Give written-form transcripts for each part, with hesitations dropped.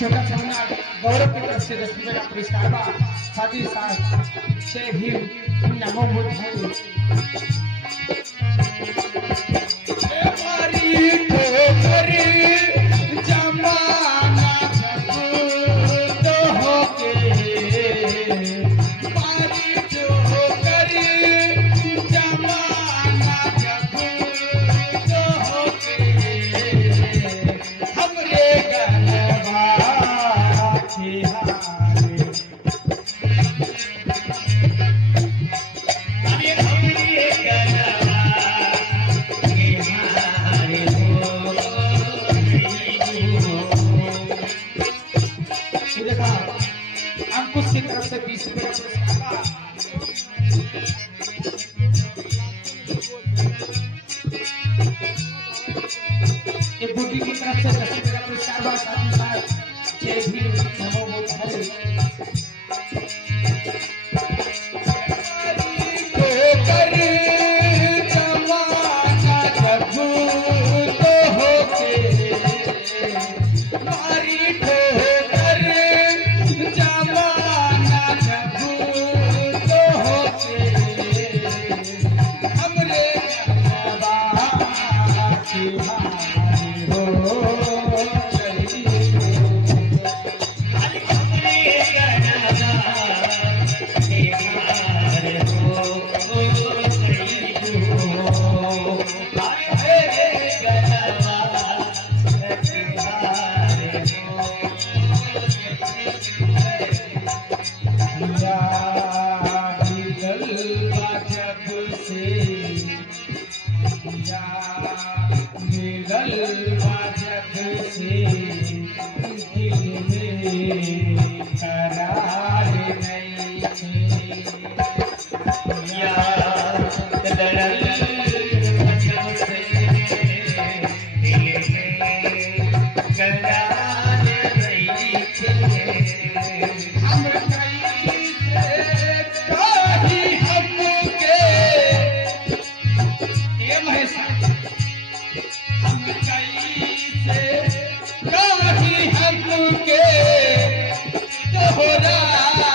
छोटा सा गौरव की तरफ से 10 रुपए का पुरस्कार बा। साथ ही साथ जय भीम नमो बुद्धाय। अंकुश की तरफ से 20 रुपए का पुरस्कार। एक गुड्डी की तरफ से 10 रुपए का पुरस्कार। साथ ही साथ जय भीम नमो बुद्धाय। हो रहा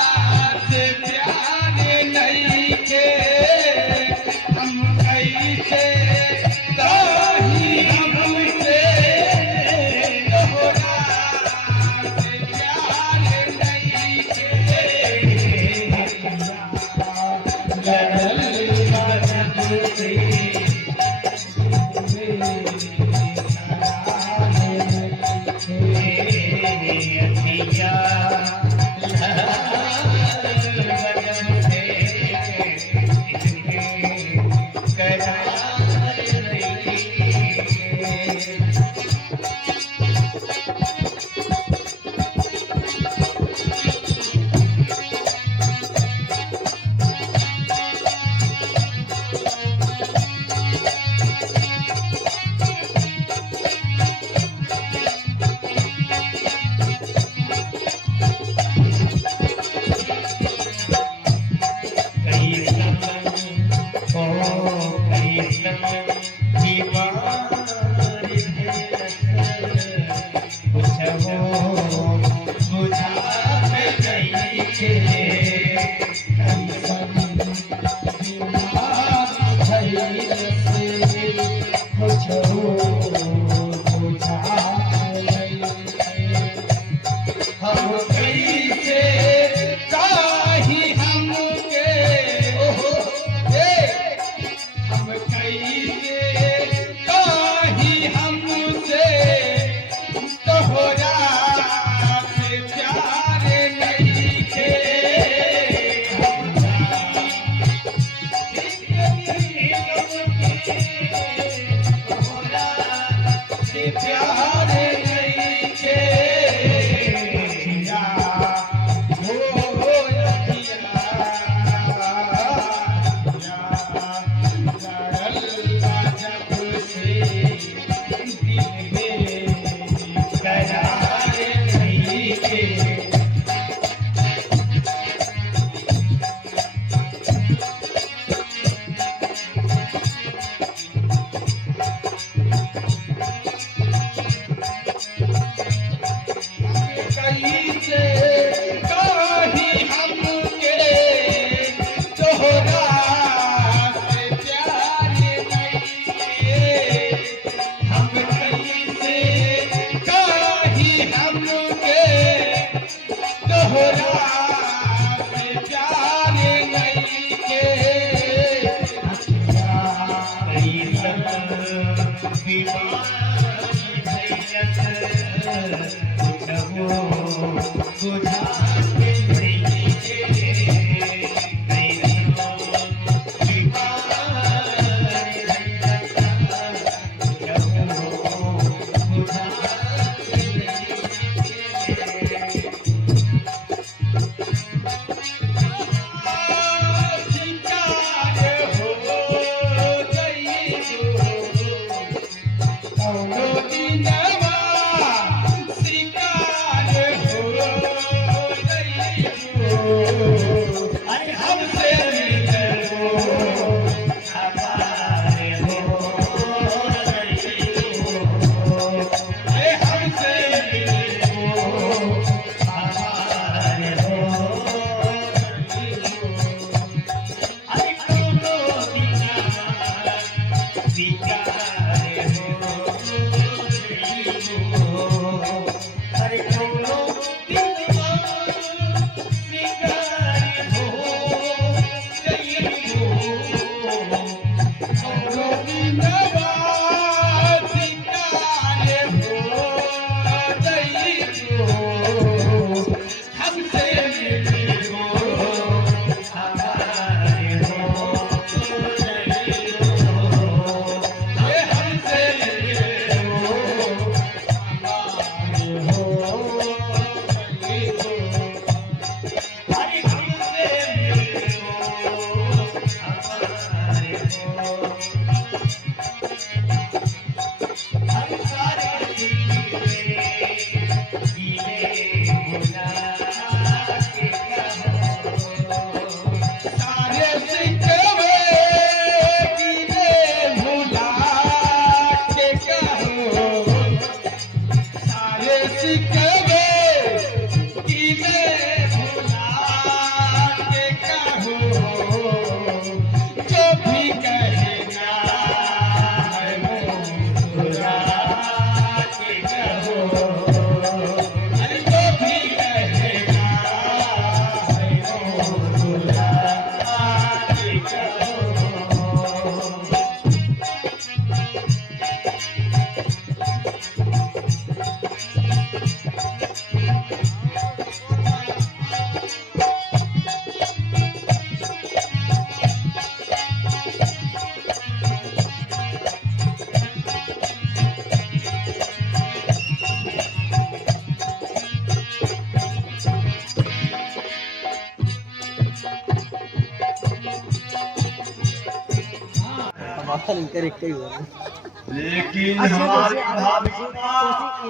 लेकिन हमारी भाभी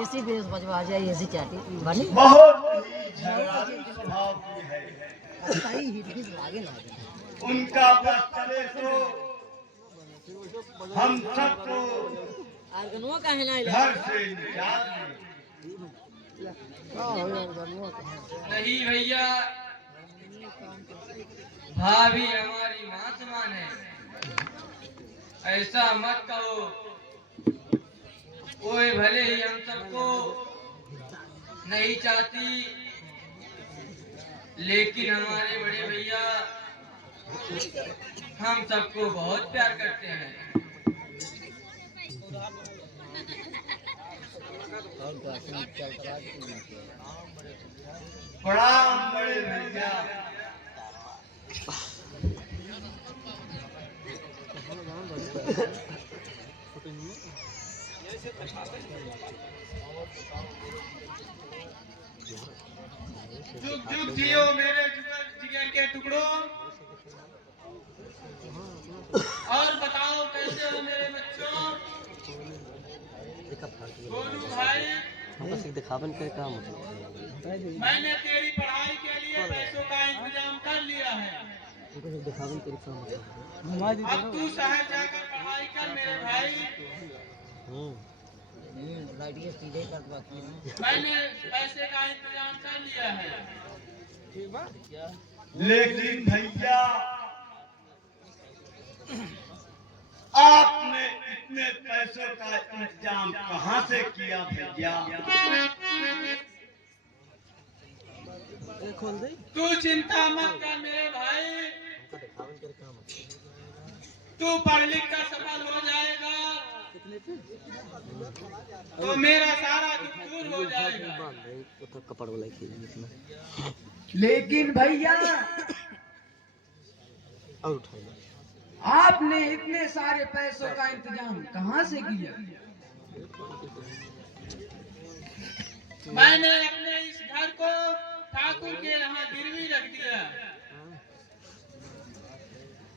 एसी बेस बजवा जाए एसी चाटी बनी बहुत ही झगड़ालू स्वभाव की है। सही हिट हिट लागे लागे उनका बस चले तो हम सबको आर्गनवा काहे ना आइला घर से निकाल दें। नहीं भैया, भाभी हमारी मां समान है, ऐसा मत कहो। कोई भले ही हम सबको नहीं चाहती, लेकिन हमारे बड़े भैया हम सबको बहुत प्यार करते हैं। प्रणाम बड़े भैया। जुग जुग जियो मेरे जिगर के टुकड़ों। और बताओ कैसे हो मेरे बच्चों। गोलू भाई, दिखावन के काम मैंने तेरी पढ़ाई के लिए पैसों का इंतजाम कर लिया है। दिखावन के काम अब तू शहर जाकर पढ़ाई कर मेरे भाई। मैंने पैसे का इंतजाम कर लिया है। लेकिन भैया आपने इतने पैसों का इंतजाम कहाँ से किया भैया? तू चिंता मत कर मेरे भाई, तू पढ़ लिख कर सफल हो जाएगा तो मेरा सारा दुख दूर हो जाएगा। कपड़ वाला लेकिन भैया और उठा आपने इतने सारे पैसों का इंतजाम कहाँ से किया? मैंने अपने इस घर को ठाकुर के यहाँ गिरवी रख दिया।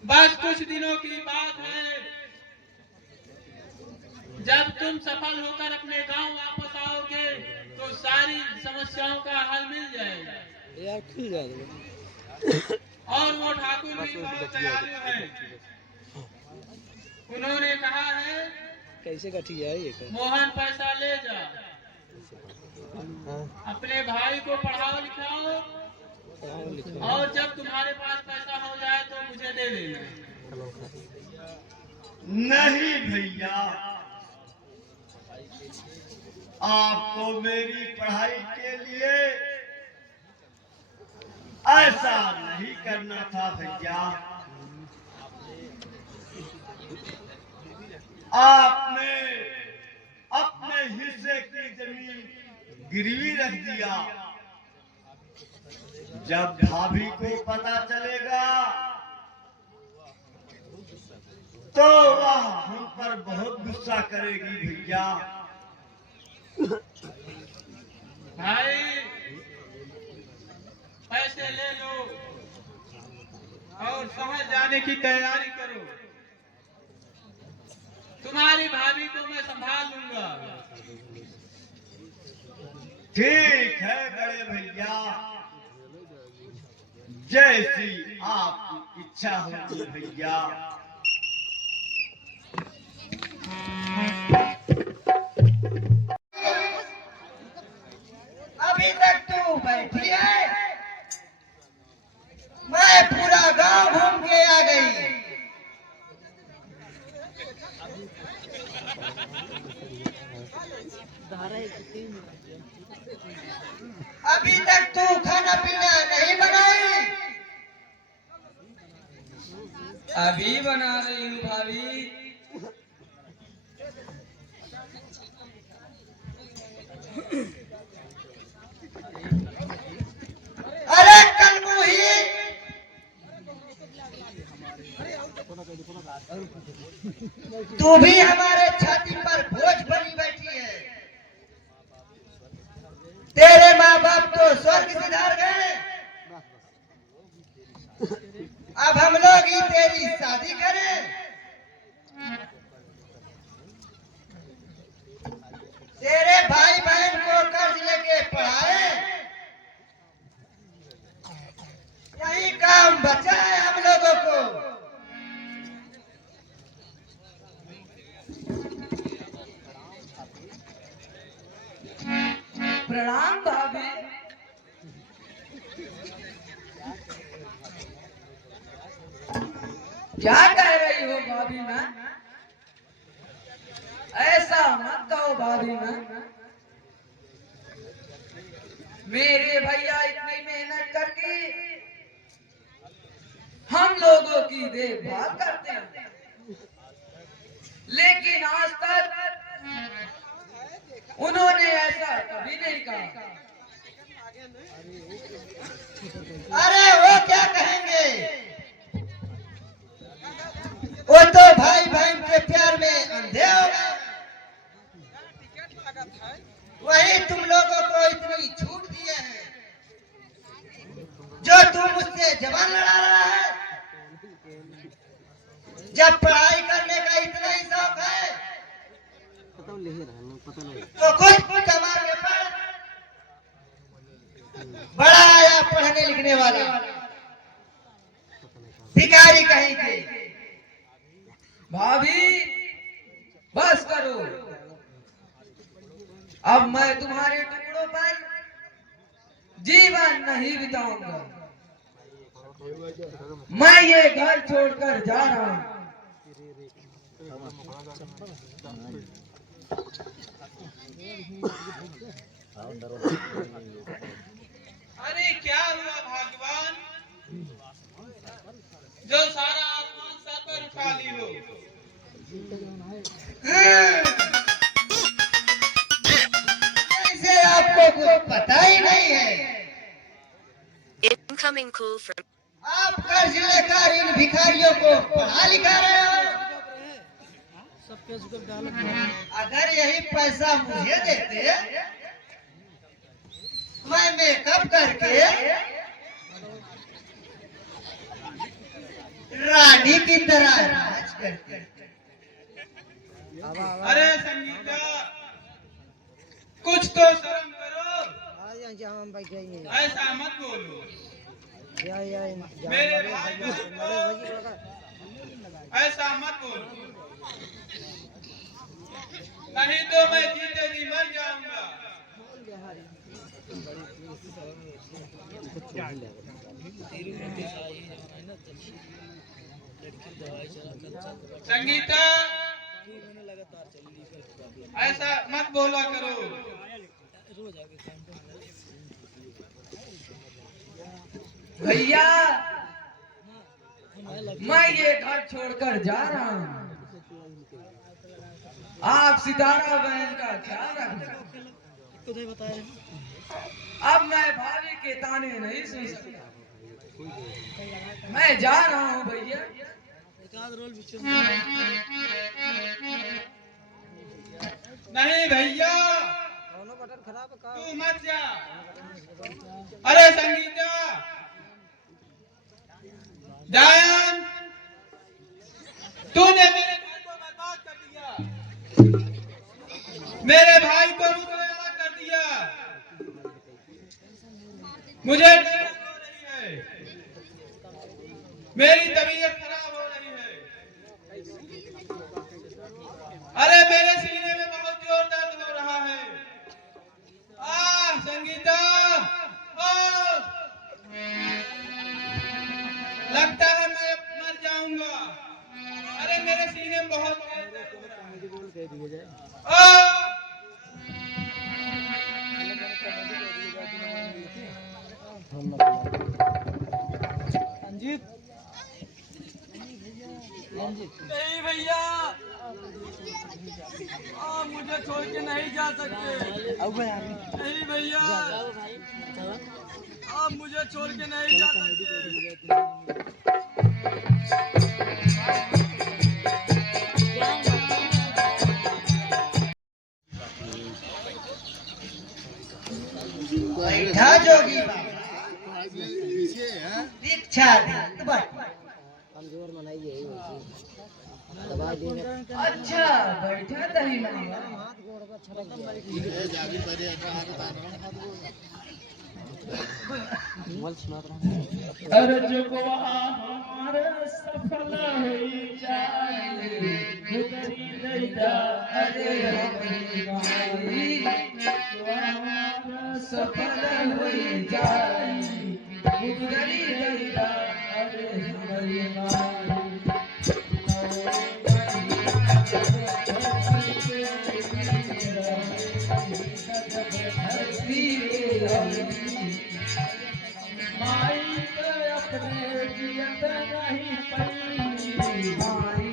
बस कुछ दिनों की बात है, जब तुम सफल होकर अपने गांव वापस आओगे तो सारी समस्याओं का हल मिल जाएगा। यार खुल जाएगा। और वो ठाकुर भी बहुत दयालु है। उन्होंने कहा है कैसे कटी है ये कर? मोहन पैसा ले जा, अपने भाई को पढ़ाओ लिखाओ, और जब तुम्हारे पास पैसा हो जाए तो मुझे दे देना। नहीं भैया, आपको मेरी पढ़ाई के लिए ऐसा नहीं करना था भैया। आपने अपने हिस्से की जमीन गिरवी रख दिया। जब भाभी को पता चलेगा तो वह हम पर बहुत गुस्सा करेगी भैया। भाई पैसे ले लो और शहर जाने की तैयारी करो। तुम्हारी भाभी को मैं संभाल लूंगा। ठीक है बड़े भैया, जैसी आपकी इच्छा होगी भैया। अभी तक तू बैठी है, मैं पूरा गांव घूम के आ गई। अभी तक तू खाना पीना नहीं बनाई? अभी बना रही हूँ भाभी। अरे कलमुही, तू भी हमारे छाती पर बोझ बनी बैठी है। तेरे माँ बाप तो स्वर्ग सिधार गए, अब हम लोग ही तेरी शादी करें। प्रणाम भाभी। क्या कह रही हो भाभी ना? ऐसा मत कहो भाभी ना। मेरे भैया इतनी मेहनत करके हम लोगों की देखभाल करते हैं, लेकिन आज तक उन्होंने ऐसा कभी नहीं कहा। अरे वो क्या कहेंगे, वो तो भाई बहन के प्यार में अंधे हो गए। वही तुम लोगों को इतनी छूट दिए हैं, जो तुम उससे जबान लड़ा रहा है। जब पढ़ाई करने का इतना ही शौक है तो कुछ कमा के पढ़। बड़ा आया पढ़ने लिखने वाला, भिखारी कहीं के। भाभी बस करो, अब मैं तुम्हारे टुकड़ों पर जीवन नहीं बिताऊंगा। मैं ये घर छोड़कर जा रहा हूँ। अरे क्या हुआ भगवान, जो सारा आसमान सर पर उठा ली हो। ऐसे आपको कुछ पता ही नहीं है। Incoming call from आप कर्ज लेकर इन भिखारियों को पढ़ा लिखा रहे हो। अगर यही पैसा मुझे देते, मैं मेकअप करके रानी की तरह राज करते। अरे संगीता, कुछ तो शर्म करो। ऐसा मत बोलो, मेरे भाई को ऐसा मत बोलो, नहीं तो मैं जीते जी मर जाऊंगा। संगीता, ऐसा मत बोला करो। भैया मैं ये घर छोड़कर जा रहा हूँ। आप सितारा बहन का ख्याल रखना। अब मैं भाभी के ताने नहीं सुन सकता। मैं जा रहा हूँ भैया। नहीं भैया, तू मत जा। अरे संगीता, जायन, तूने मेरे भाई को बर्बाद कर दिया, मेरे भाई को मुझसे अलग कर दिया। मुझे डर हो रही है, मेरी तबीयत खराब हो रही है। अरे मेरे सीने में बहुत जोर दर्द हो रहा है। संगीता, लगता है मैं मर जाऊंगा। अरे मेरे सीने में बहुत दर्द हो रहा है। नहीं भैया, मुझे छोड़ के नहीं जा सकते। नहीं भैया, आप मुझे छोड़ के नहीं जा सकते। बैठा जोगी बाबा, दीक्षा दे। कमजोर मनाइए अच्छा बैठा दही अरे जो हमारे सफल हो जाए अरे हमारी सफल होई जाई गुजरी गईला अरे हमारी माई अपने जियत नहीं पई माई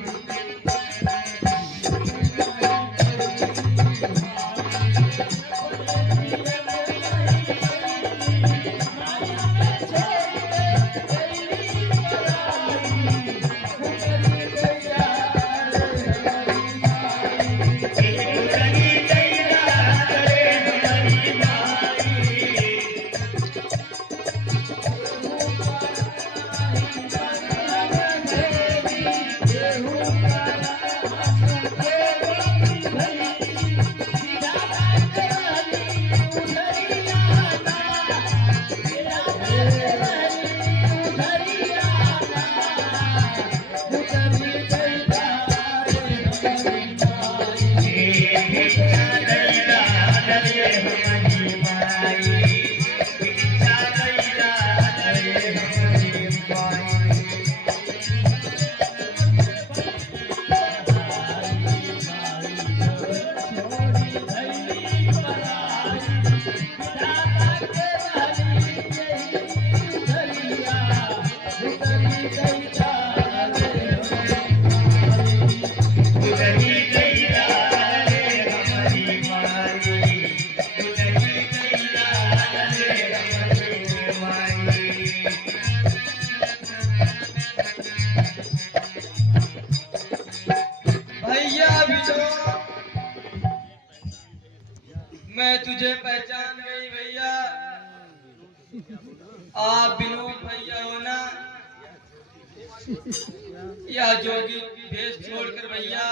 भैया विनोद, मैं तुझे पहचान गई भैया। आप विनोद भैया हो ना? यह जोगी भेष छोड़कर भैया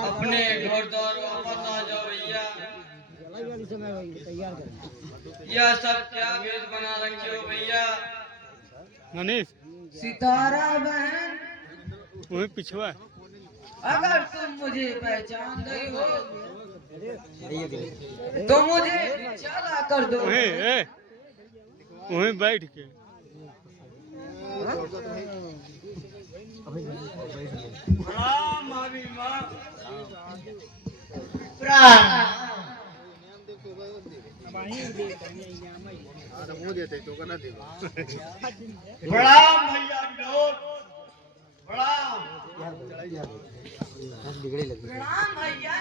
अपने घर द्वार वापस आ जाओ भैया। यह सब क्या भेष बना रखे हो भैया? मनीष सितारा बहन, वही पिछवा अगर तुम मुझे पहचान गई हो तो मुझे चला कर दो। वही बैठ के राम हरी माँ प्रणाम भैया विनोद, प्रणाम। प्रणाम भैया।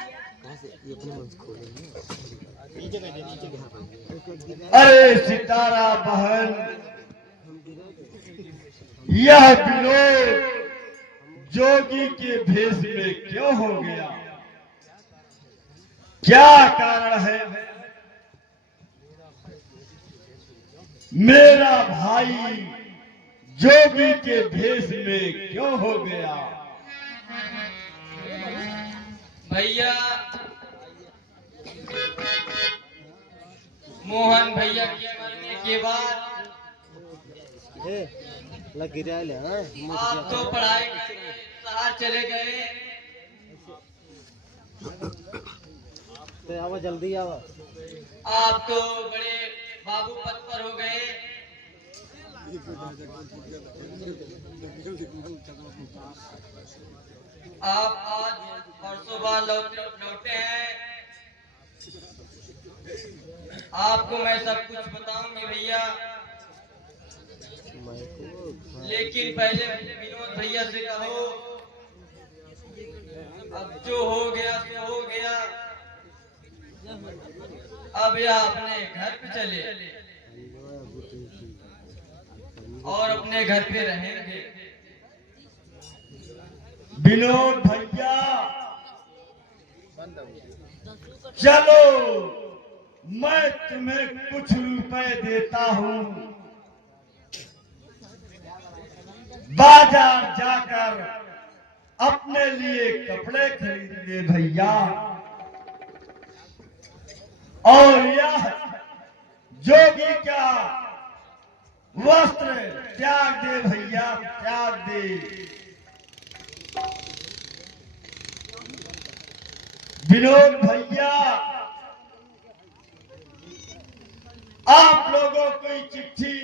अरे सितारा बहन, यह विनोद जोगी के भेष में क्यों हो गया? क्या कारण है? मेरा भाई जोगी के भेष में क्यों हो गया? भैया मोहन भैया के मरने के बाद आप तो पढ़ाई करके शहर चले गए। जल्दी आओ। आप तो बड़े बाबू पद पर हो गए। आप आज परसों बाद लौटे हैं। आपको मैं सब कुछ बताऊंगी भैया, लेकिन पहले विनोद भैया से कहो, अब जो हो गया सो हो गया। अब यह अपने घर पे चले और अपने घर पे रहेंगे। विनोद भैया चलो, मैं तुम्हें कुछ रुपए देता हूँ, बाजार जाकर अपने लिए कपड़े खरीद ले भैया, और यह जोगी का वस्त्र त्याग दे भैया, त्याग दे। विनोद भैया आप लोगों की चिट्ठी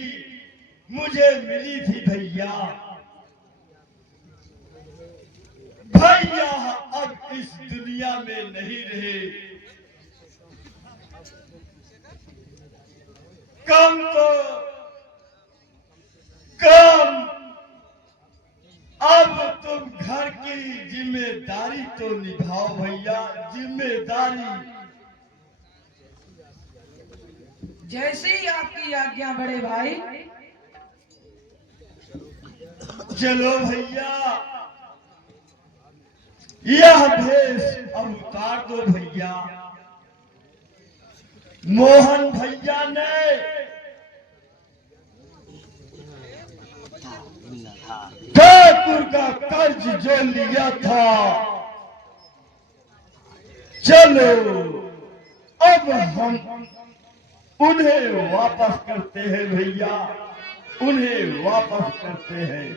मुझे मिली थी भैया। भैया अब इस दुनिया में नहीं रहे। कम तो कम अब तुम घर की जिम्मेदारी तो निभाओ भैया, जिम्मेदारी। जैसी आपकी आज्ञा बड़े भाई। चलो भैया, यह भेष अब उतार दो भैया। मोहन भैया ने ठाकुर का कर्ज जो लिया था, चलो अब हम उन्हें वापस करते हैं भैया, उन्हें वापस करते हैं।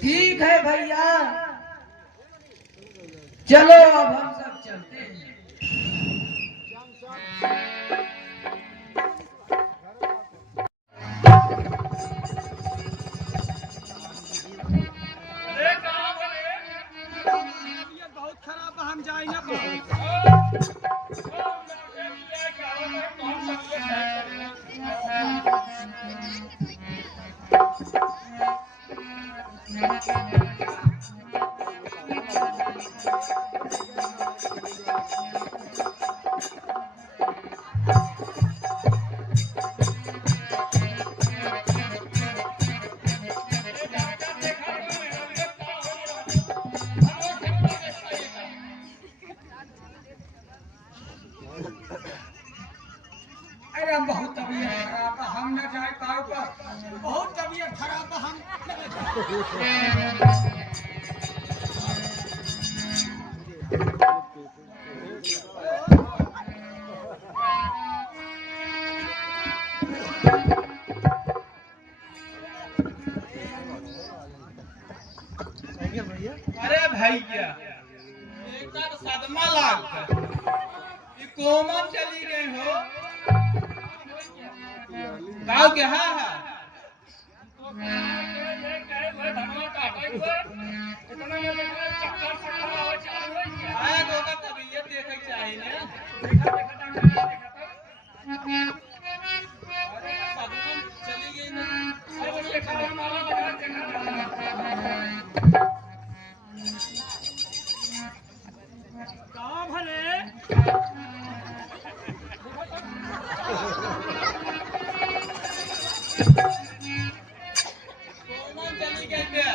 ठीक है भैया, चलो अब हम सब चलते हैं। बहुत खराब, हम जाएंगे। अरे बहुत तबीयत खराब है, हम न जाए पाओ। बहुत तबीयत खराब है, हम अरे भैया एक सदमा लाग ये कोमन चली गए हो। गाँव के हाँ हाँ आया तो का तबीयत देखे चाहिए ना। अरे सदमा चली गई ना। कोमन चली गई क्या?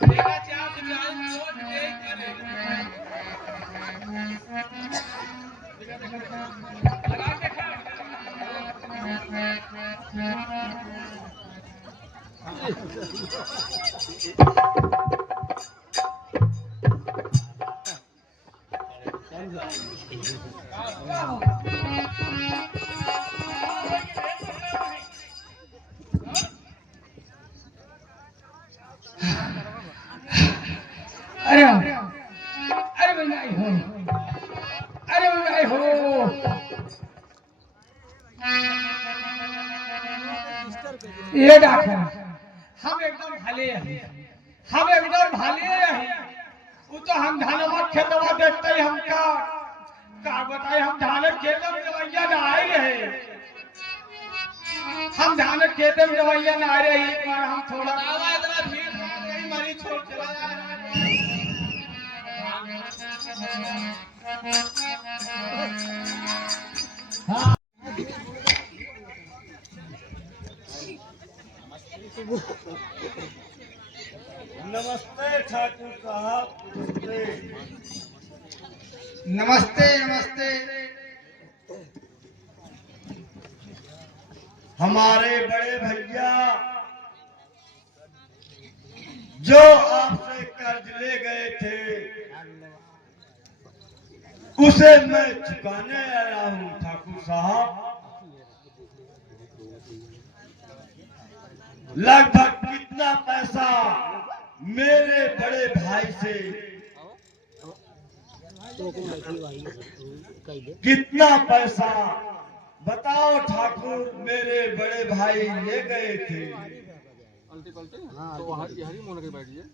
देखा चार से चालीस वोट देख करे। लगा के खा। अरे अरे भाई हो, अरे भाई हो। ये डॉक्टर हम एकदम भले हैं, हम एकदम भले हैं। वो तो हम धानमा खेतवा देखते ही हम का बताए, हम धान खेत में दवाइया न आए रहे। हम धान खेत में दवाइया न आ रहे। एक बार हम थोड़ा आवा इतना भीड़ भाड़ नहीं, मरीज छोड़ चला जा रहा नमस्ते ठाकुर साहब, नमस्ते नमस्ते। हमारे बड़े भैया जो आपसे कर्ज ले गए थे, उसे मैं चुकाने आया हूं ठाकुर साहब। लगभग कितना पैसा मेरे बड़े भाई से कितना पैसा बताओ ठाकुर, मेरे बड़े भाई ले गए थे।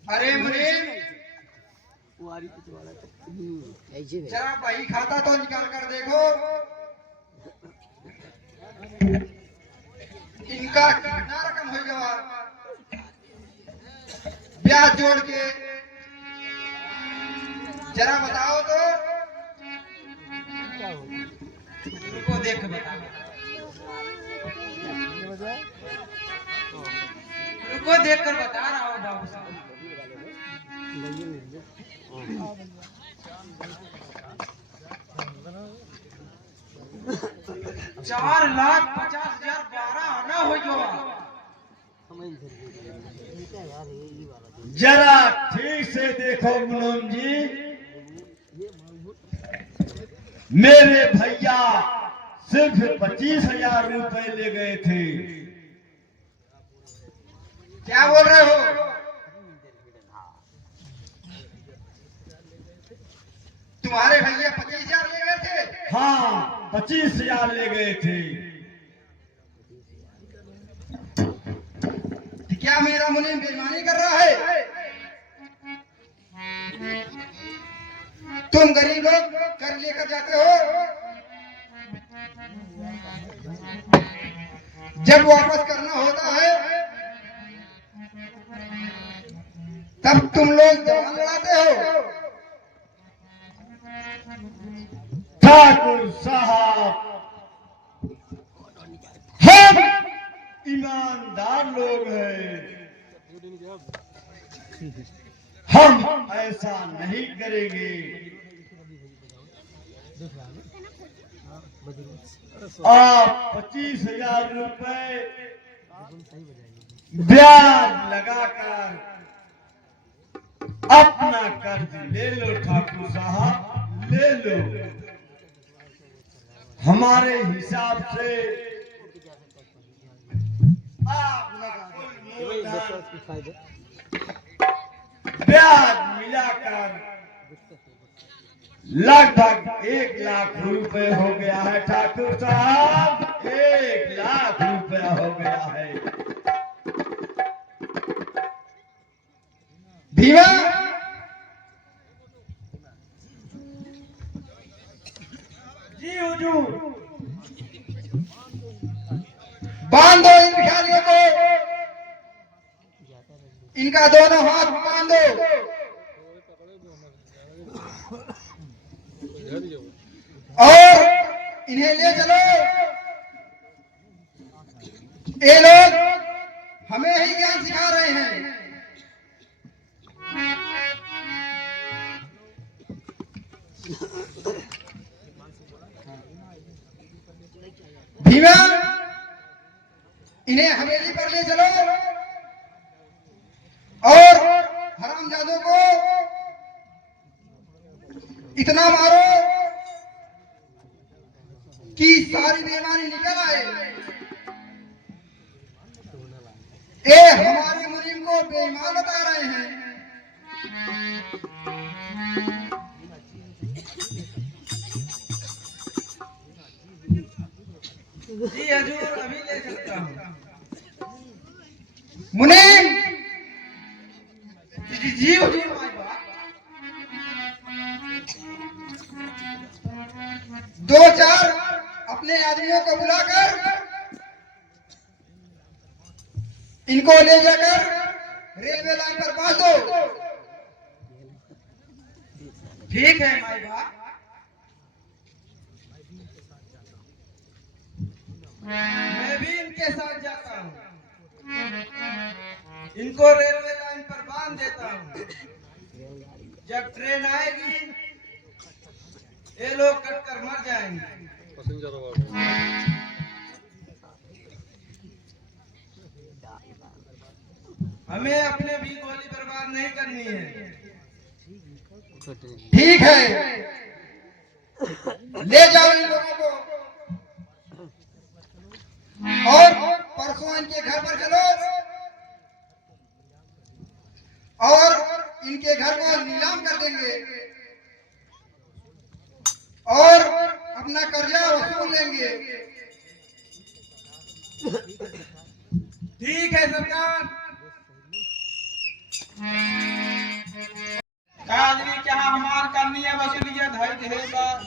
अरे मुनीम, जरा वही खाता तो निकाल कर देखो, इनका कितना रकम हो गया ब्याज जोड़ के, जरा बताओ तो। उनको देख के बता, उनको देख कर बता रहा हूँ बाबू साहब। 4,50,000 12 आना हो जो। जरा ठीक से देखो मुनीम जी, मेरे भैया सिर्फ 25,000 रुपए ले गए थे। क्या बोल रहे हो? तुम्हारे भैया 25,000 ले गए थे? हाँ, 25,000 ले गए थे। क्या मेरा मुनीम बेईमानी कर रहा है? तुम गरीब लोग कर लेकर जाते हो, जब वापस करना होता है तब तुम लोग जवान लड़ाते हो। ठाकुर साहब, हम ईमानदार लोग हैं, हम ऐसा नहीं करेंगे। आप 25,000 रुपए ब्याज लगाकर अपना कर्ज ले लो ठाकुर साहब, ले लो। हमारे हिसाब से आपका कुल मूलधन ब्याज मिलाकर लगभग 1,00,000 रुपए हो गया है ठाकुर साहब, 1,00,000 रुपया हो गया है। भीमा, जी हुजूर। बांध दो इन भिखारियों को, इनका दोनों हाथ बांध दो और इन्हें ले चलो। ये लोग हमें ही ज्ञान सिखा रहे हैं। भीमा, इन्हें हवेली पर ले चलो और हरामजादों को इतना मारो कि सारी बेईमानी निकल आए। ये हमारे मुनीम को बेईमान बता रहे हैं। जी हजूर, अभी ले सकता हूँ। मुनीम, जी हुजूर। दो चार अपने आदमियों को बुलाकर इनको ले जाकर रेलवे लाइन पर बांध दो। ठीक है माई बाप, मैं भी इनके साथ जाता हूँ, इनको रेलवे लाइन पर बांध देता हूँ। जब ट्रेन आएगी ये लोग कटकर मर जाएंगे। हमें अपने भी गोली बर्बाद नहीं करनी है। ठीक है, ले जाओ इन लोगों को और परसों इनके घर पर चलो और इनके घर को नीलाम कर देंगे। और अपना कर्जा वसूल लेंगे। ठीक है सरकार। काजरी क्या हमार करनी है वसूलिया धैर्य है बात।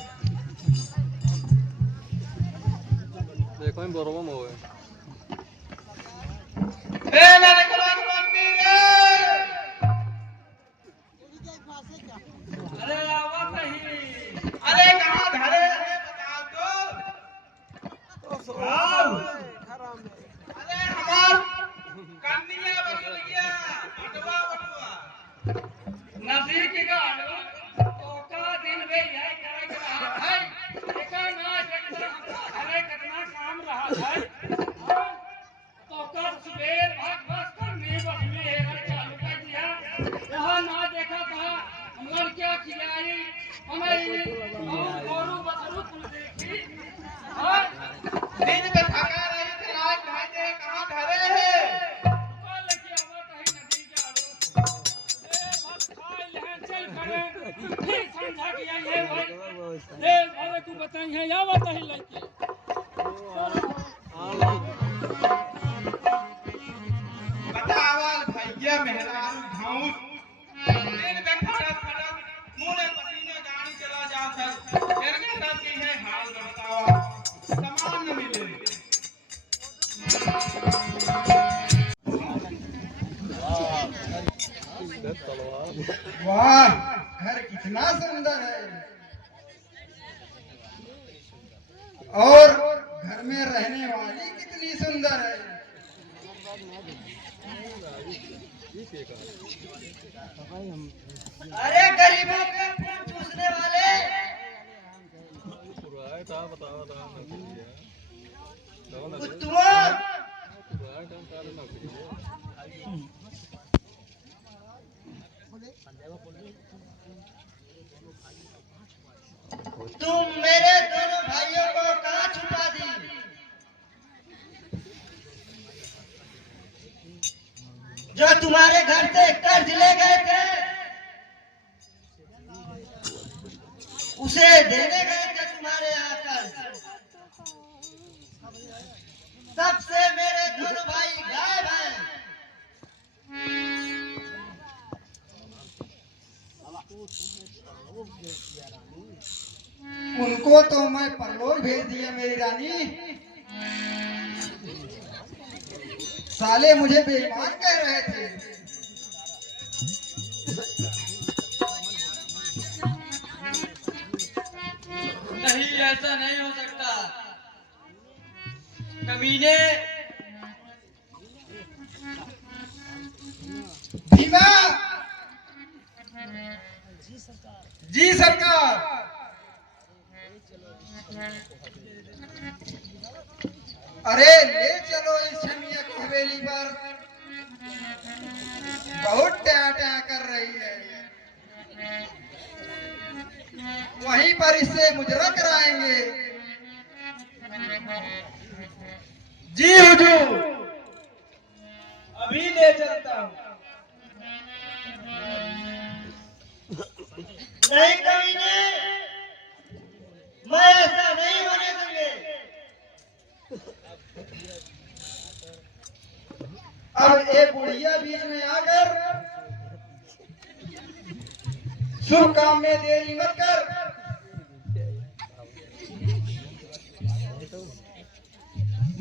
देखो इन बरोबर में होए ए मेरे कलाक बननी रे। अरे आवा नहीं। अरे कहाँ धरे अरे बता दो। अरे हमार करनी है वसूलिया बटवा बटवा। नदी की गाड़ो तो का दिन वे है करे के रहा है एका ना देखता अरे कितना काम रहा है तो का सुबेर भाग बस करनी बस में हेरा चालू कर दिया यहाँ ना देखा था हमर क्या खिलाई हमारी गोरू बसरू कुल देखी और दिन में थका रही थी रात ढाई दे कहाँ धरे है कल की आवत है नदी गाड़ो चल खड़े फिर समझा कि ये भाई ले भाई तू बताई है या बताई लड़की बतावल भैया मेहरारू घाऊस दिन में खड़क खड़क मुंह में पसीने गाड़ी चला जाता फिर के साथ की है हाल बतावा सामान न मिले वाह घर कितना सुंदर है और घर में रहने वाली कितनी सुंदर है। अरे गरीबों के खून चूसने वाले, कुत्तुओं, तुम मेरे दोनों भाइयों को कहाँ छुपा दी? जो तुम्हारे घर से कर्ज ले गए थे उसे देने गए थे तुम्हारे यहाँ कर्ज। तब से मेरे दोनों भाई गायब हैं। उनको तो मैं परलोक भेज दिया मेरी रानी। साले मुझे बेईमान कह रहे थे। नहीं, ऐसा नहीं हो सकता। कमीने, भीमा जी सरकार। अरे ले चलो इस शमिया को हवेली पर, बहुत ट्या ट्या कर रही है। वहीं पर इससे मुजरा कराएंगे। जी हुजूर। अभी ले चलता हूँ नहीं कमीने, मैं ऐसा नहीं होने दूंगे। अब एक बुढ़िया बीच में आकर शुभ काम में देरी मत कर।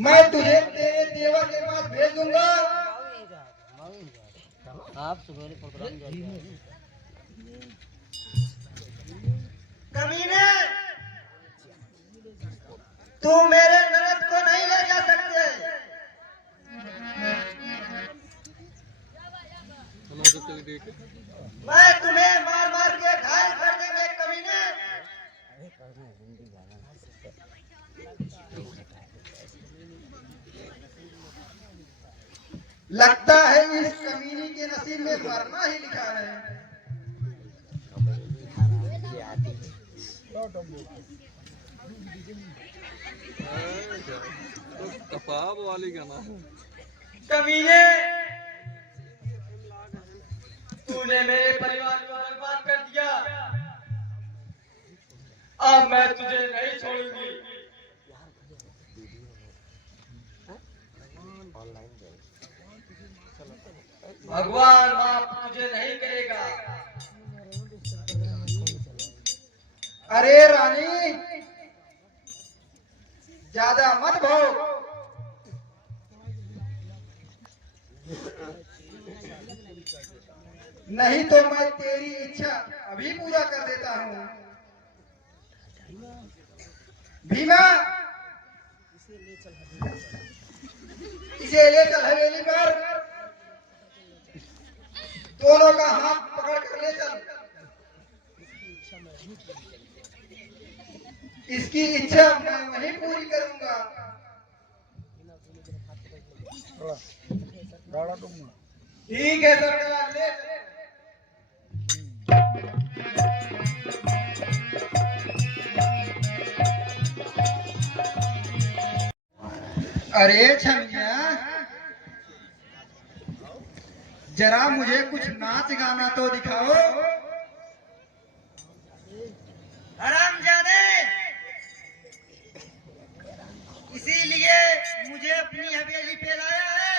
मैं तुझे तेरे देवर के पास भेज दूंगा। आप सुबह प्रोग्राम जाते हैं कमीने, तू मेरे ननद को नहीं ले जा सकते। मैं तुम्हें मार मार के घायल कर देंगे कमीने। लगता है इस कमीनी के नसीब में मरना ही लिखा है। कपाब वाली का ना कमीने तूने मेरे परिवार को बर्बाद कर दिया। अब मैं तुझे नहीं छोड़ूंगी। भगवान माफ तुझे नहीं करेगा। अरे रानी, ज्यादा मत भोग, नहीं तो मैं तेरी इच्छा अभी पूरा कर देता हूँ। भीमा, इसे ले चल हवेली पर, दोनों का हाथ पकड़ कर ले चल। इसकी इच्छा मैं वहीं पूरी करूंगा। ठीक है सरकार, ले चल। अरे छमिया, जरा मुझे कुछ नाच गाना तो दिखाओ। हरामजादे, इसीलिए मुझे अपनी हवेली पे लाया है।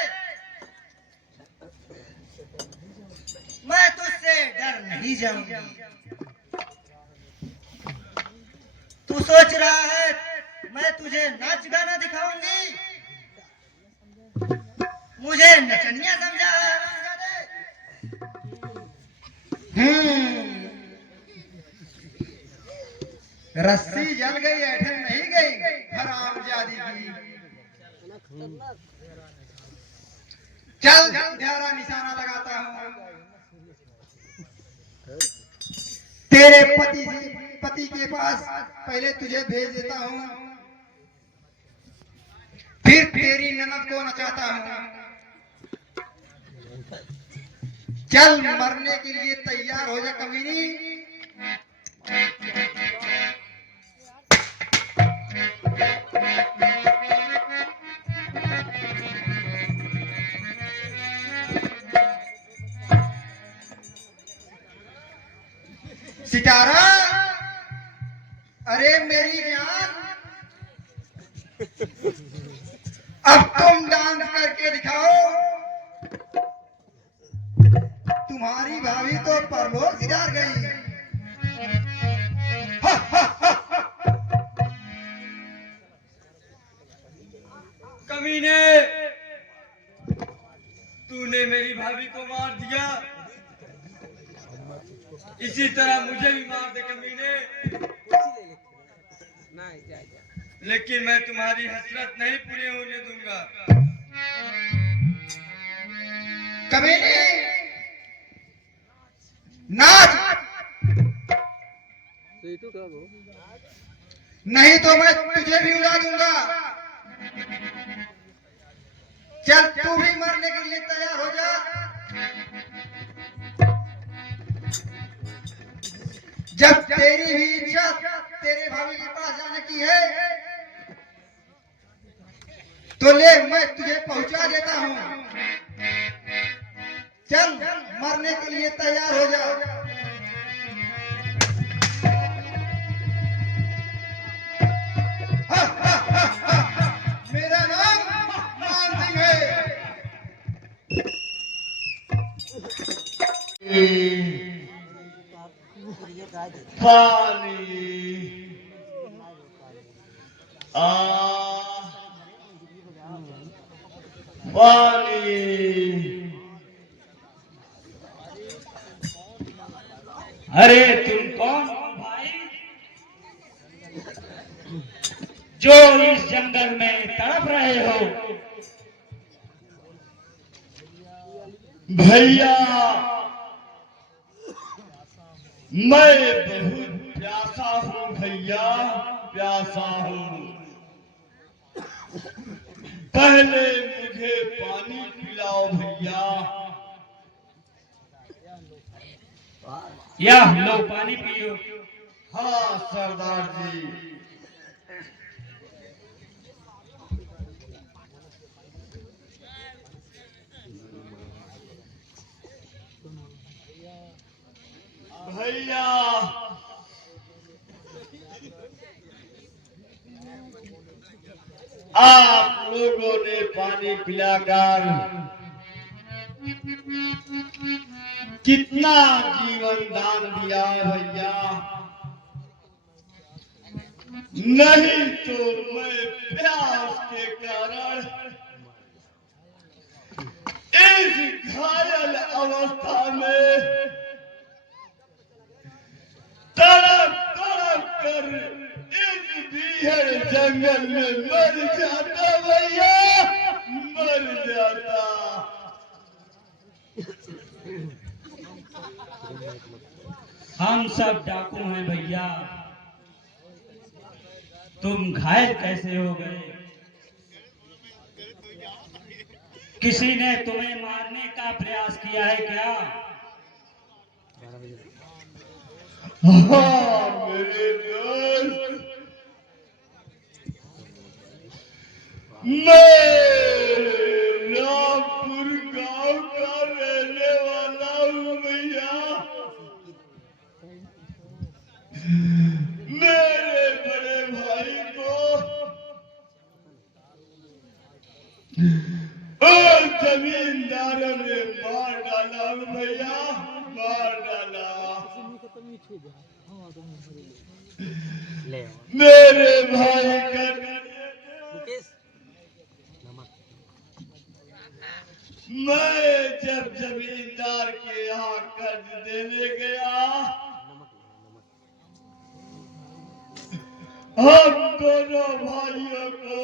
मैं तुझसे डर नहीं जाऊंगी। तू सोच रहा है मैं तुझे नाच गाना दिखाऊंगी? मुझे नचनिया समझा है हरामजादे? रस्सी जल गई, ऐठन नहीं गई हरामजादी की। चल गहरा निशाना लगाता हूँ। तेरे पति के पास पहले तुझे भेज देता हूँ, फिर तेरी ननद को नचाता हूँ। चल मरने के लिए तैयार हो जा कमीनी। सितारा, अरे मेरी जान, अब तुम डांस करके दिखाओ। तुम्हारी भाभी तो परलोक सिधार गई। कमीने, तूने मेरी भाभी को मार दिया, इसी तरह मुझे भी मार दे कमीने। लेकिन मैं तुम्हारी हसरत नहीं पूरी होने दूंगा। कमीने, नाच, नहीं तो मैं तुझे भी उड़ा दूंगा। चल तू भी मरने के लिए तैयार हो जा। जब तेरी भी इच्छा तेरे भाभी के पास जाने की है, तो ले मैं तुझे पहुंचा देता हूं। चल मरने के लिए तैयार हो जा। मेरा नाम मान सिंह है। पानी पानी। अरे तुम कौन हो भाई, जो इस जंगल में तड़प रहे हो? भैया, मैं बहुत प्यासा हूँ भैया, प्यासा हूँ। पहले मुझे पानी पिलाओ भैया। यह लो पानी पियो। हाँ सरदार जी। भैया आप लोगों ने पानी पिलाकर कितना जीवन दान दिया भैया, नहीं तो मैं प्यास के कारण इस घायल अवस्था में तड़प तड़प कर इस बीहड़ जंगल में मर जाता भैया, मर जाता। हम सब डाकू हैं भैया, तुम घायल कैसे हो गए? किसी ने तुम्हें मारने का प्रयास किया है क्या? हाँ मेरे दोस्त, मैं रामपुर गांव का रहने वाला हूँ भैया। मेरे बड़े भाई को और जमींदारों ने मार डाला भैया, मार डाला। मेरे भाई का मैं जब जमींदार के यहाँ कर्ज देने गया, हम दोनों भाइयों को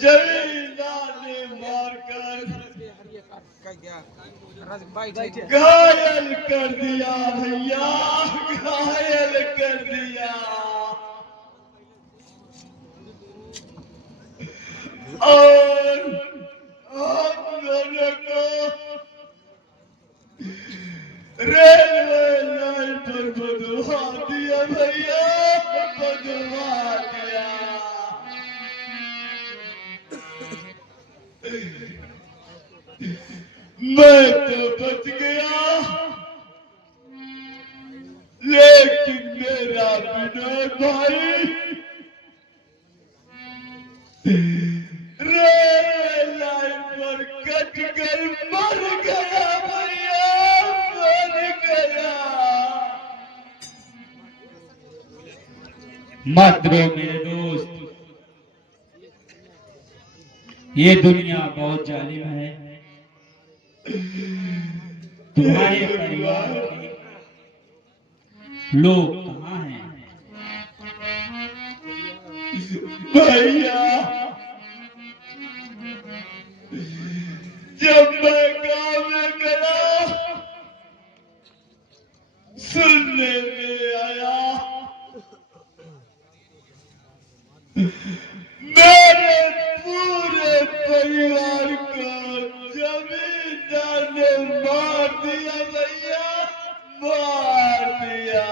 जमींदार ने मारकर घायल कर दिया भैया, घायल कर दिया। और हम दोनों को रेलवे लाइन पर बंधवा दिया भैया, बंधवा दिया। मैं तो बच गया, लेकिन मेरा विनोद भाई रेलवे लाइन पर कट कर मर गया भैया, मर गया। मत रो मेरे दोस्त, ये दुनिया बहुत जालिम है। तुम्हारे परिवार के लोग कहाँ हैं? भैया जब मैं गांव में गया, सुनने में आया मेरे पूरे परिवार को जमींदार ने मार दिया भैया, मार दिया।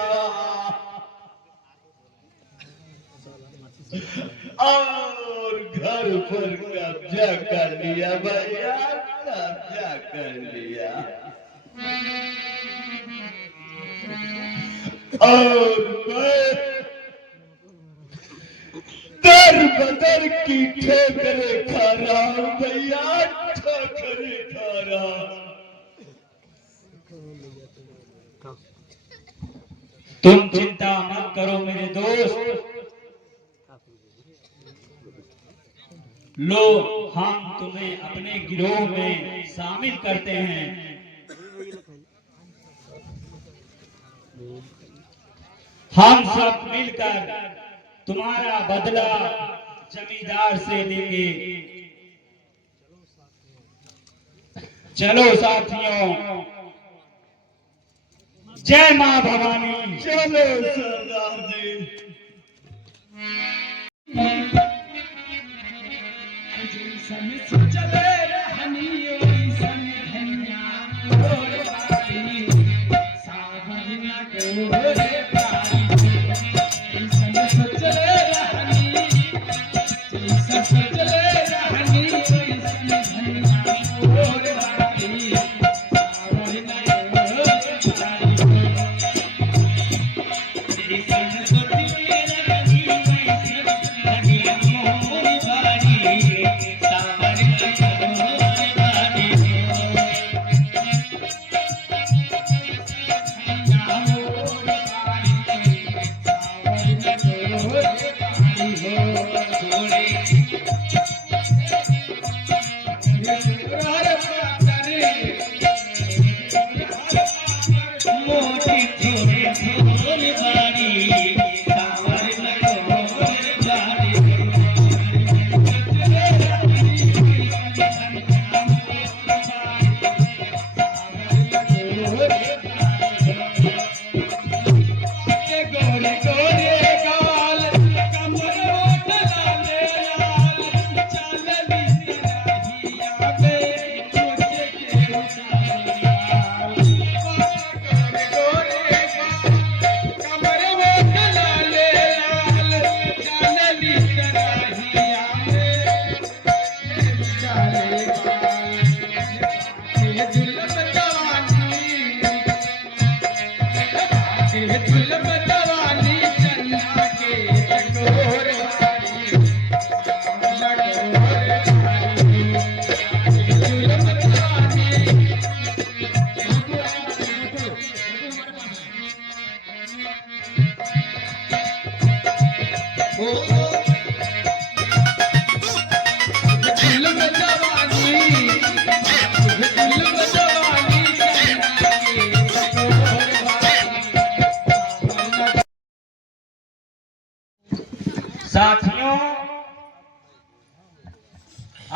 और घर पर कब्जा कर लिया भैया, कब्जा कर लिया। और मैं दर बदर की ठोकरें खा रहा हूँ भैया, ठोकरें खा रहा हूँ। तुम चिंता मत करो मेरे दोस्त, लो हम तुम्हें अपने गिरोह में शामिल करते हैं। हम सब मिलकर तुम्हारा बदला जमींदार से लेंगे। चलो साथियों, जय मां भवानी। चलो सरदार जी। चले रहनी ओइसन धनिया, गोर बारी, सावरिया गोरे बारी। ऐसन सोचले रहनी, जैसन सोचले रहनी ओइसन धनिया, गोर बारी, सावरिया गोरे बारी। ऐसन सोचले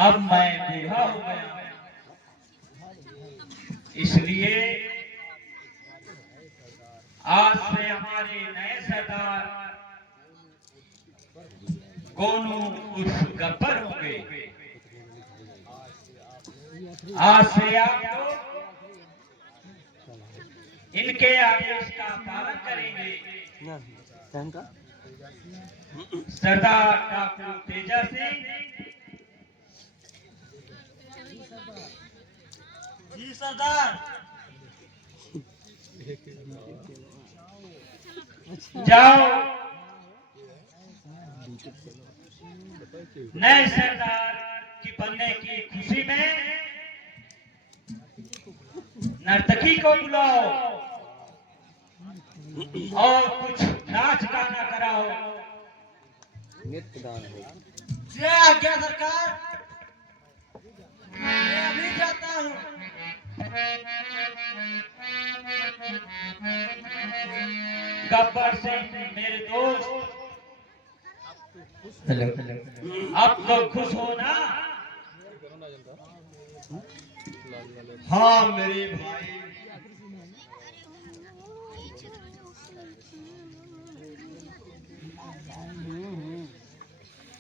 अब मैं बूढ़ा हो गया, इसलिए आज से हमारे नए सरदार गोनू उर्फ गब्बर होंगे। आज से आप लोग इनके आदेश का पालन करेंगे। सरदार डॉक्टर तेजा सिंह। जी सरदार। जाओ, नए सरदार की बनने की खुशी में नर्तकी को बुलाओ और कुछ नाच गाना कराओ। जय आज्ञा सरकार। मैं अभी जाता हूँ। गब्बर सिंह मेरे दोस्त, अब तो खुश हो ना? हाँ मेरे भाई,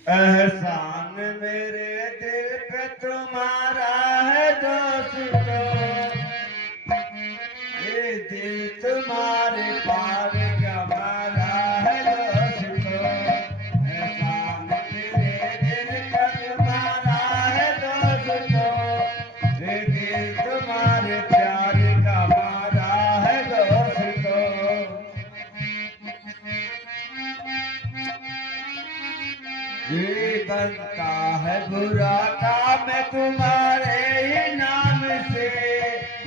एहसान मेरे दिल पे तुम्हारा है दोस्तों, ये दिल तुम्हारे पार गवारा है दोस्तों। एहसान मेरे दिल पे तुम्हारा है दोस्तों, ये दिल तुम्हारे प्यार गवारा है दोस्तों। ये बनता है बुरा काम तुम्हारे ही नाम से,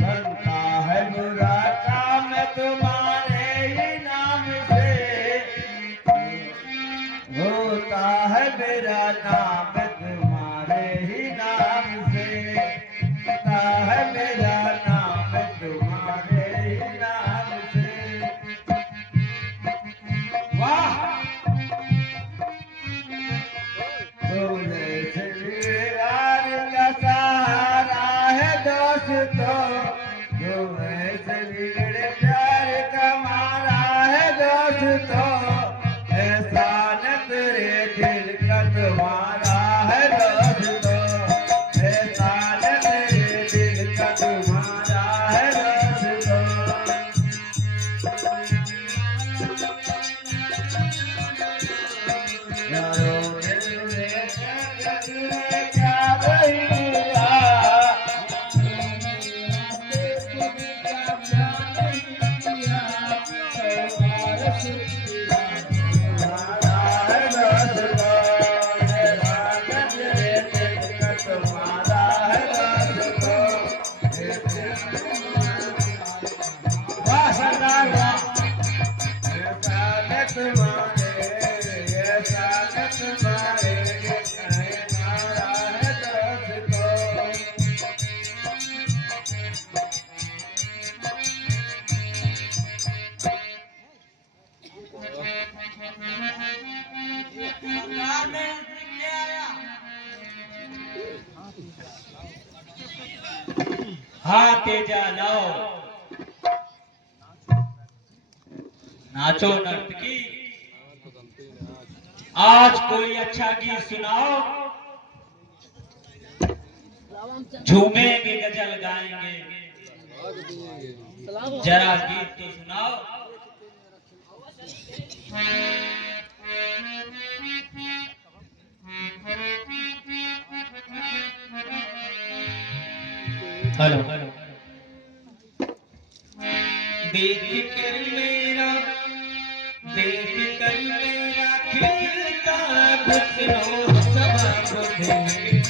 बनता है बुरा काम तुम्हारे ही नाम से, होता है मेरा नाम तुम्हारे ही नाम से, होता है मेरा नाम तुम्हारे ही नाम से। वाह, यार का सहारा है दोस्तों, जो ऐसे बिगड़े प्यार का मारा है दोस्तों। एहसान तेरे दिल का तुम्हारा है दोस्तों, एहसान तेरे दिल का तुम्हारा है दोस्तों। वाह सरदार वाह। सरकार मैं ले आया। हाँ तेजा लाओ, नाचो नर्तकी। आज कोई अच्छा गीत सुनाओ, झूमेंगे गजल गाएंगे, जरा गीत तो सुनाओ। Hello hello. देख कर मेरा खिलता हुस्न सबब देख,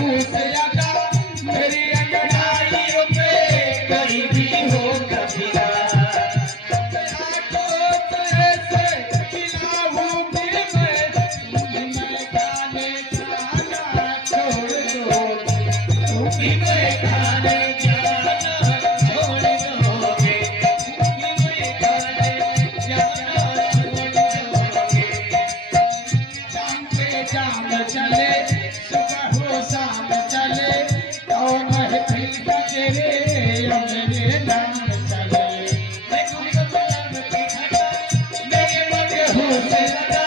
होश आजा मेरी अंगड़ाइयों पे कोई भी हो कबीरा आंखों से खिलाऊंगी मैं गाने गाना छोड़ दो तुम भी मैं गाने गाना छोड़ दोगे तुम भी मैं गाने गाना छोड़ दोगे जाम पे जाम चले सुबह हो शाम चले और महफिल बजरे मेरे नाम चले देखो कलम की घटा मेरे मगे होश लगा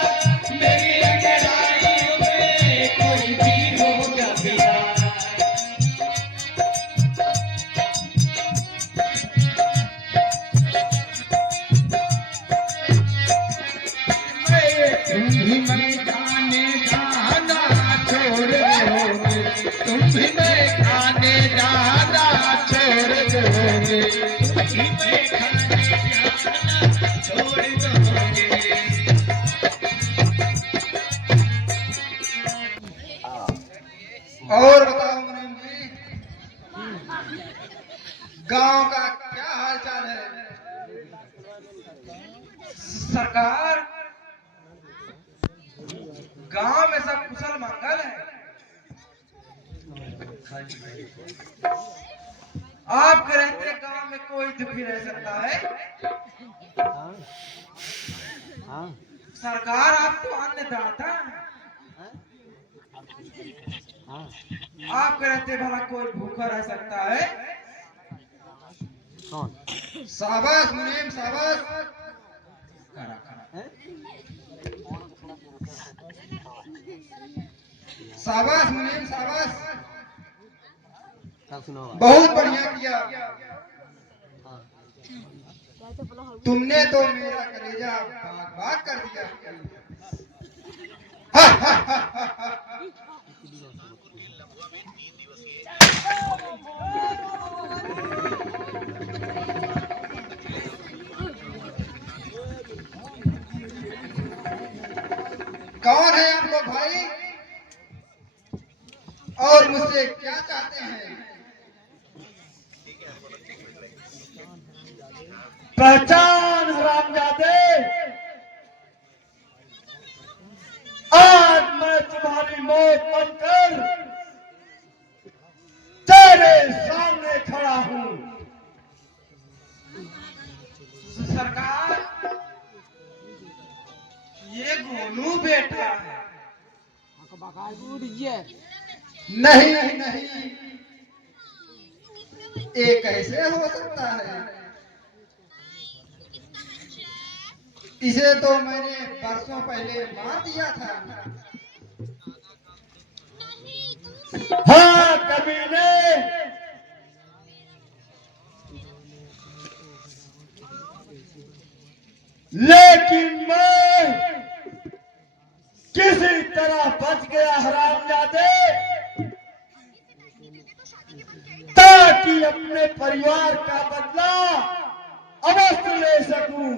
मेरी अंगड़ाइयों में कोई भी होगा बिना तुम भी मैं गाने गाना छोड़ दोगे तुम भी मैं गाने गाना छोड़ दोगे तुम भी मैं गाने गाना छोड़ दोगे और बताओ मुनीम जी, गांव का क्या हाल चाल है? सरकार, गांव में सब कुशल मंगल है। आपके रहते गांव में कोई दुखी रह सकता है? सरकार, आप तो अन्नदाता हैं। आपके रहते भला कोई भूखा रह सकता है? शाबाश मुनीम, शाबाश। शाबाश मुनीम, शाबाश। बहुत बढ़िया किया। तुमने तो मेरा कलेजा बाग बाग कर दिया। हा, हा, हा, हा, हा। कौन है आप लोग भाई, और मुझसे क्या चाहते हैं? पहचान हरामजादे, आज मैं तुम्हारी मौत बनकर तेरे सामने खड़ा हूं। सरकार, ये गोनू बेटा है। नहीं नहीं, ये कैसे हो सकता है? इसे तो मैंने बरसों पहले मार दिया था। हाँ कमीने, लेकिन मैं किसी तरह बच गया हरामजादे, ताकि अपने परिवार का बदला अवश्य ले सकूं।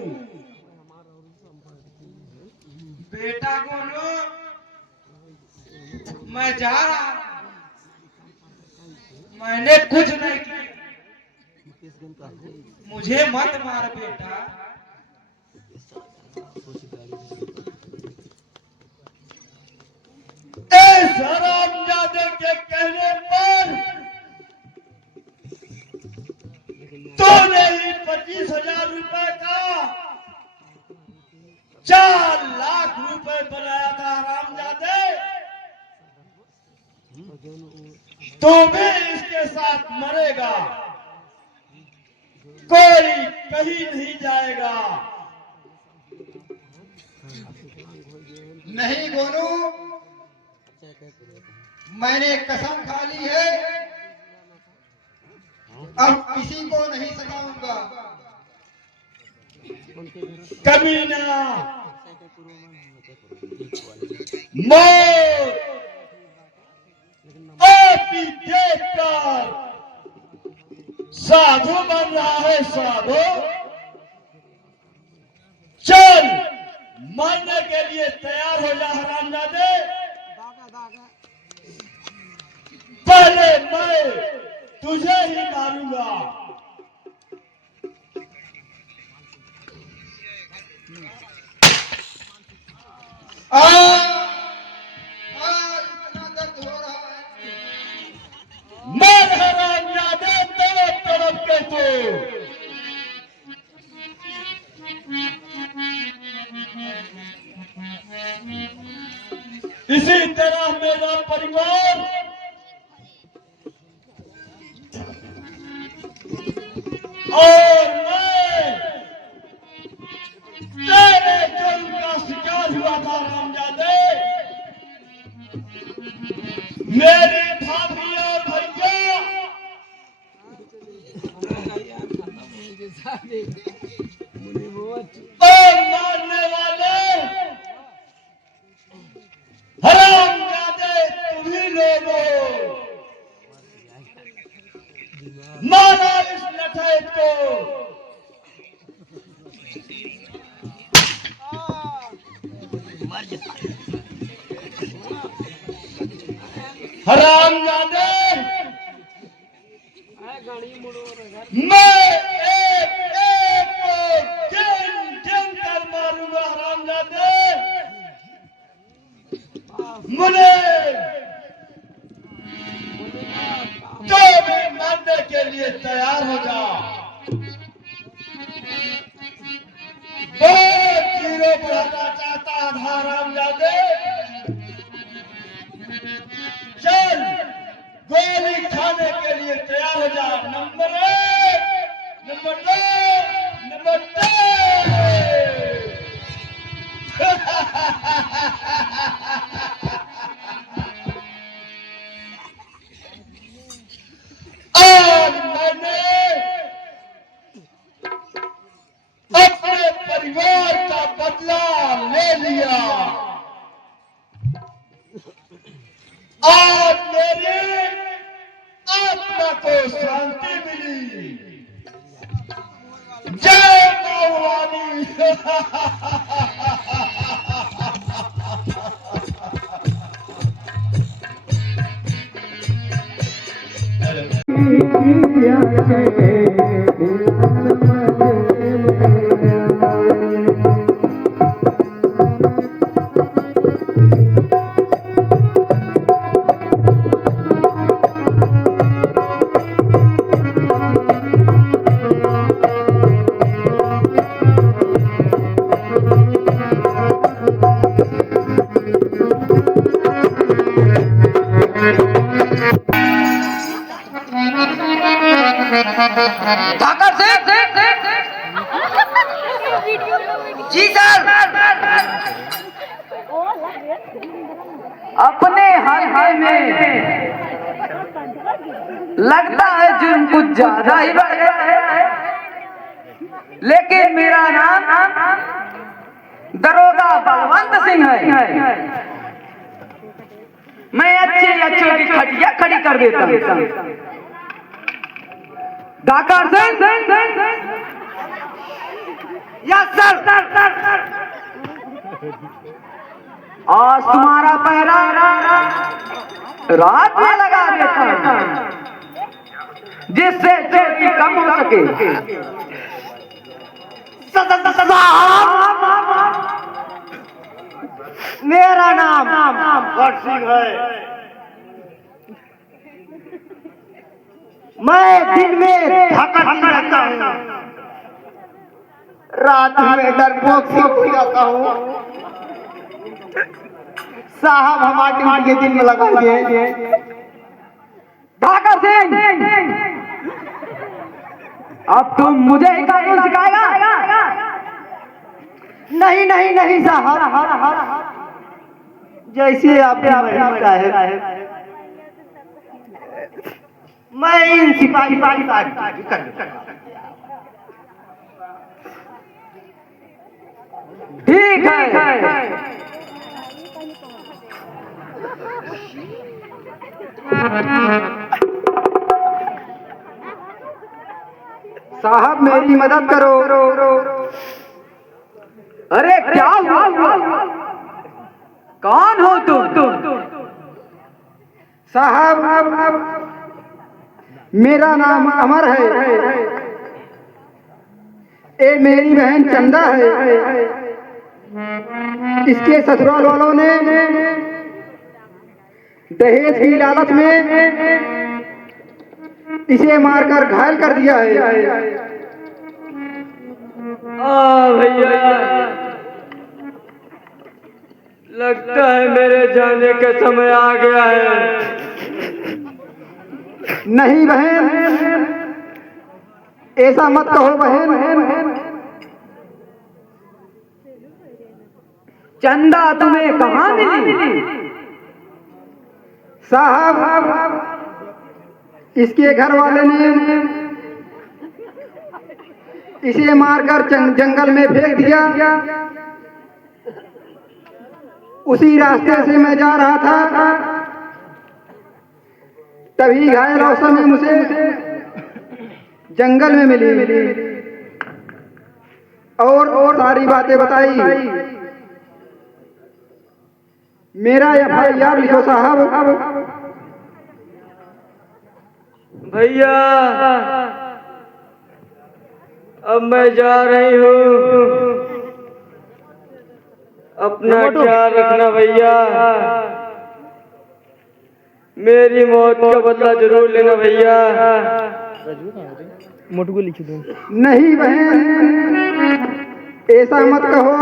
बेटा गोनू, मैं जा रहा हूं। मैंने कुछ नहीं किया, मुझे मत मार बेटा। इस हरामजादे के कहने पर तूने ही 25,000 रुपए का 4 लाख रुपए बनाया था हरामजादे। तू भी इसके साथ मरेगा, कोई कहीं नहीं जाएगा। नहीं गोनू, मैंने कसम खा ली है, अब किसी को नहीं सताऊंगा। कमीना, मौत आपकी देखकर साधु बन रहा है। साधु, चल मरने के लिए तैयार हो जा हरामजादे। तुझे ही मारूंगा। इतना दर्द हो रहा है। मर हरामजादे तड़प तड़प के तू। इसी तरह मेरा परिवार और मैं तेरे जुल्म का शिकार हुआ था रामजादे। मेरे भाभी और भैया और मारने वाले हरामजादे तुम ही लोग हो। मारा इस लठैत को। हरामजादे मैं एक एक को गिन गिन कर मारूंगा। हरामजादे मुझे तो भी मरने के लिए तैयार हो जा। बहुत हीरो बढ़ाना चाहता था रामजादे। चल गोली खाने के लिए तैयार हो जा। Number 1, number 2, number 3। आज मैंने अपने परिवार का बदला ले लिया। आज मेरी आत्मा को शांति मिली। जय मौलानी। ठाकर सिंह जी सर, अपने हल्के में लगता है जुर्म कुछ ज्यादा ही बढ़ गया है, लेकिन मेरा नाम दरोगा बलवंत सिंह है। मैं अच्छे की खटिया खड़ी कर देता हूँ। डाकर सिंह, यस सर। आज तुम्हारा पहरा रात में लगा देता हूं, जिससे चोरी कम हो सके। मेरा नाम भगत सिंह है। मैं दिन में थकत रहता हूँ, रात में डरपोक से हो जाता हूँ। साहब हमारे ड्यूटी के दिन में लगाइए। ठाकर सिंह, अब तुम मुझे ही कानून सिखाएगा? नहीं साहब, जैसे आपकी मर्जी है। मैं इन सिपाही ठीक है। साहब मेरी मदद करो। अरे क्या हुआ? कौन हो तुम? साहब मेरा नाम अमर है, ये मेरी बहन चंदा है। इसके ससुराल वालों ने दहेज की लालच में इसे मारकर घायल कर दिया है। भैया, लगता है मेरे जाने का समय आ गया है। नहीं बहन, ऐसा मत कहो बहन। चंदा तुम्हें कहाँ मिली? साहब, इसके घर वाले ने इसे मारकर जंगल में फेंक दिया। उसी रास्ते से मैं जा रहा था, तभी घायल अवस्था में मुझे जंगल में मिली और सारी बातें बताई। मेरा FIR लिखो साहब। भैया, अब मैं जा रही हूँ, अपना ख्याल रखना भैया। मेरी मौत का बदला जरूर लेना भैया। नहीं बहन, ऐसा मत कहो।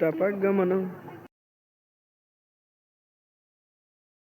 टपक गमन